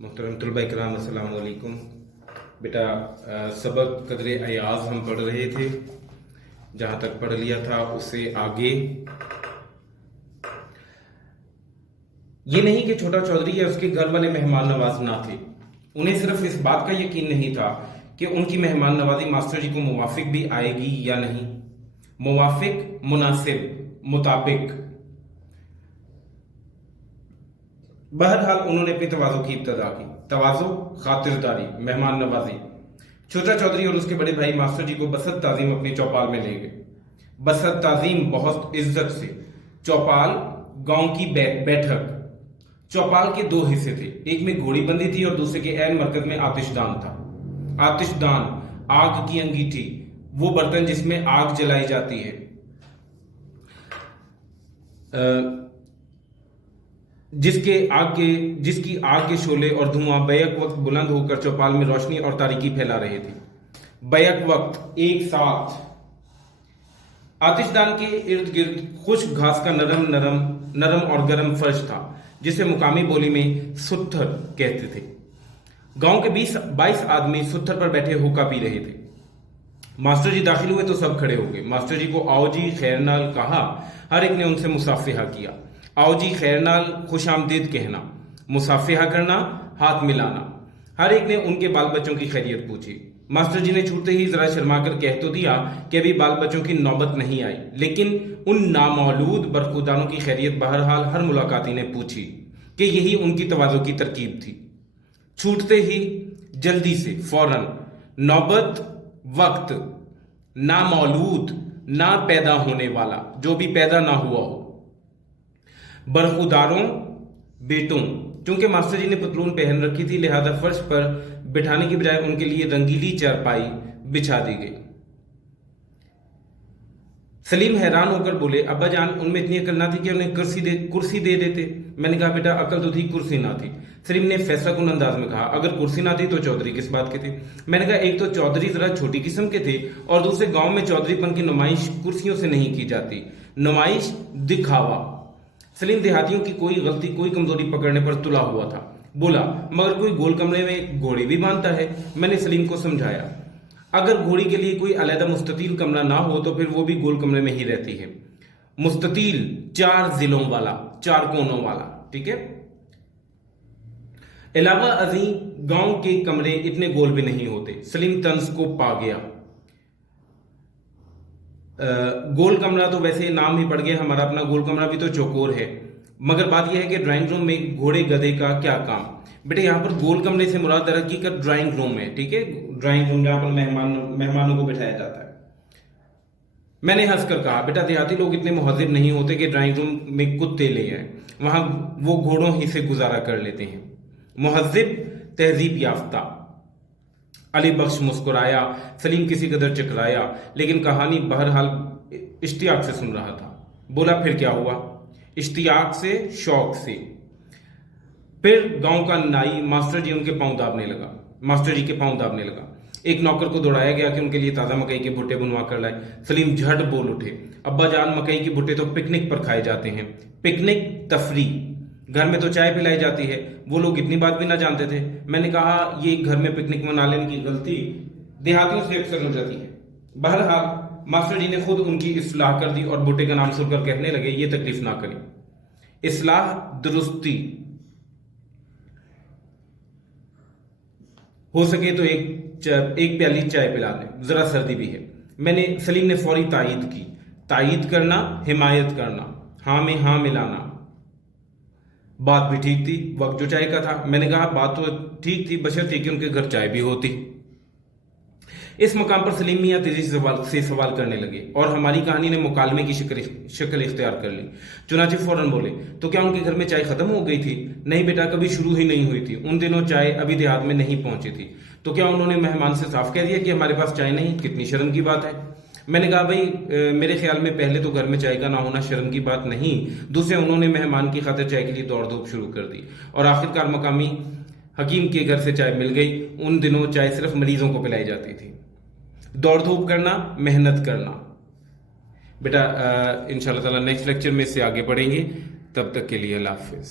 मोहतरम तलबा इकराम अस्सलाम वालेकुम। बेटा सबक कदरे अयाज हम पढ़ रहे थे, जहाँ तक पढ़ लिया था उससे आगे ये नहीं कि छोटा चौधरी या उसके घर वाले मेहमान नवाज ना थे। उन्हें सिर्फ इस बात का यकीन नहीं था कि उनकी मेहमान नवाजी मास्टर जी को मुवाफिक भी आएगी या नहीं। मुवाफिक, मुनासिब, मुताबिक, बहरहाल उन्होंने अपनी तवाज़ो की इब्तदा की। तवाज़ो, खातिरदारी, मेहमान नवाजी। छोटा चौधरी और उसके बड़े भाई मास्टर जी को बसत ताजीम अपनी चौपाल में ले गए। बसत ताजीम बहुत इज्जत से। चौपाल गांव की बैठक। चौपाल के दो हिस्से थे, एक में घोड़ी बंदी थी और दूसरे के ऐन मरकज में आतिशदान था। आतिशदान, आग की अंगीठी, वो बर्तन जिसमें आग जलाई जाती है। जिसकी आग के शोले और धुआं बैक वक्त बुलंद होकर चौपाल में रोशनी और तारीकी फैला रहे थे। बैक वक्त एक साथ। आतिशदान के इर्द गिर्द खुश्क घास का नरम और गर्म फर्श था, जिसे मुकामी बोली में सुत्थर कहते थे। गांव के 20-22 आदमी सुत्थर पर बैठे हुक्का पी रहे थे। मास्टर जी दाखिल हुए तो सब खड़े हो गए। मास्टर जी को आओ जी खैरनाल कहा। हर एक ने उनसे मुसाफिहा किया। आओ जी खैरनाल खुश आमदीद कहना, मुसाफिहा करना, हाथ मिलाना। हर एक ने उनके बाल बच्चों की खैरियत पूछी। मास्टर जी ने छूटते ही जरा शर्माकर कह तो दिया कि अभी बाल बच्चों की नौबत नहीं आई, लेकिन उन नामौलूद बरखुदानों की खैरियत बहरहाल हर मुलाकाती ने पूछी कि यही उनकी तवाज़ो की तरकीब थी। छूटते ही जल्दी से फौरन, नौबत, वक्त, नामौलूद, ना पैदा होने वाला, जो भी पैदा ना हुआ हो, बरखुदारों, बेटों। चूंकि मास्टर जी ने पतलून पहन रखी थी, लिहाजा फर्श पर बिठाने की बजाय उनके लिए रंगीली चारपाई बिछा दी गई। सलीम हैरान होकर बोले, अब्बा जान, उनमें इतनी अकल ना थी कि उन्हें कुर्सी दे देते। मैंने कहा, बेटा अकल तो थी, कुर्सी ना थी। सलीम ने फैसला कुन अंदाज में कहा, अगर कुर्सी ना थी तो चौधरी किस बात के थे? मैंने कहा, एक तो चौधरी जरा छोटी किस्म के थे और दूसरे गांव में चौधरीपन की नुमाइश कुर्सियों से नहीं की जाती, नुमाइश दिखावा। सलीम देहातियों की कोई गलती, कोई कमजोरी पकड़ने पर तुला हुआ था। बोला, मगर कोई गोल कमरे में घोड़ी भी बांधता है। मैंने सलीम को समझाया, अगर घोड़ी के लिए कोई अलहदा मुस्ततील कमरा ना हो तो फिर वो भी गोल कमरे में ही रहती है। मुस्ततील, 4 जिलों वाला, 4 कोनों वाला, ठीक है। अलावा अजी गांव के कमरे इतने गोल भी नहीं होते। सलीम तंज को पा गया। गोल कमरा तो वैसे नाम ही पड़ गया, हमारा अपना गोल कमरा भी तो चौकोर है। मगर बात यह है कि ड्राइंग रूम में घोड़े गधे का क्या काम? बेटे यहाँ पर गोल कमरे से मुराद तरक्की का ड्राइंग रूम है, ठीक है। ड्राइंग रूम जहां पर मेहमानों को बिठाया जाता है। मैंने हंसकर कहा, बेटा देहाती लोग इतने मुहज्जिब नहीं होते कि ड्राइंग रूम में कुत्ते ले आए, वहां वो घोड़ों ही से गुजारा कर लेते हैं। मुहज्जिब, तहजीब याफ्ता। अली बख्श मुस्कुराया। सलीम किसी कदर चकराया, लेकिन कहानी बहरहाल इश्तियाक से सुन रहा था। बोला, फिर क्या हुआ? इश्तियाक से, शौक से। फिर गांव का नाई मास्टर जी के पांव दाबने लगा। एक नौकर को दौड़ाया गया कि उनके लिए ताजा मकई के भुट्टे बुनवा कर लाए। सलीम झट बोल उठे, अब्बा जान, मकई के भुट्टे तो पिकनिक पर खाए जाते हैं। पिकनिक, तफरी, घर में तो चाय पिलाई जाती है। वो लोग इतनी बात भी ना जानते थे। मैंने कहा, ये घर में पिकनिक मना लेने की गलती देहातियों से अक्सर हो जाती है। बहरहाल मास्टर जी ने खुद उनकी इस्लाह कर दी और भुट्टे का नाम सुनकर कहने लगे, ये तकलीफ ना करें। इस्लाह, दुरुस्ती। हो सके तो एक प्याली चाय पिला दें, जरा सर्दी भी है। सलीम ने फौरी तायीद की। तायीद करना, हिमायत करना, हाँ में हाँ मिलाना। बात भी ठीक थी, वक्त जो चाय का था। मैंने कहा, बात तो ठीक थी, बशर्ते कि उनके घर चाय भी होती। इस मकाम पर सलीम मियां तेजी से सवाल करने लगे और हमारी कहानी ने मुकालमे की शक्ल इख्तियार कर ली। चुनाचे फौरन बोले, तो क्या उनके घर में चाय खत्म हो गई थी? नहीं बेटा, कभी शुरू ही नहीं हुई थी। उन दिनों चाय अभी देहात में नहीं पहुंची थी। तो क्या उन्होंने मेहमान से साफ कह दिया कि हमारे पास चाय नहीं? कितनी शर्म की बात है। मैंने कहा, भाई मेरे ख्याल में पहले तो घर में चाय का ना होना शर्म की बात नहीं, दूसरे उन्होंने मेहमान की खातिर चाय के लिए दौड़ धूप शुरू कर दी और आखिरकार मकामी हकीम के घर से चाय मिल गई। उन दिनों चाय सिर्फ मरीजों को पिलाई जाती थी। दौड़ धूप करना, मेहनत करना। बेटा इंशाअल्लाह ताला नेक्स्ट लेक्चर में इससे आगे बढ़ेंगे। तब तक के लिए अल्लाह हाफिज।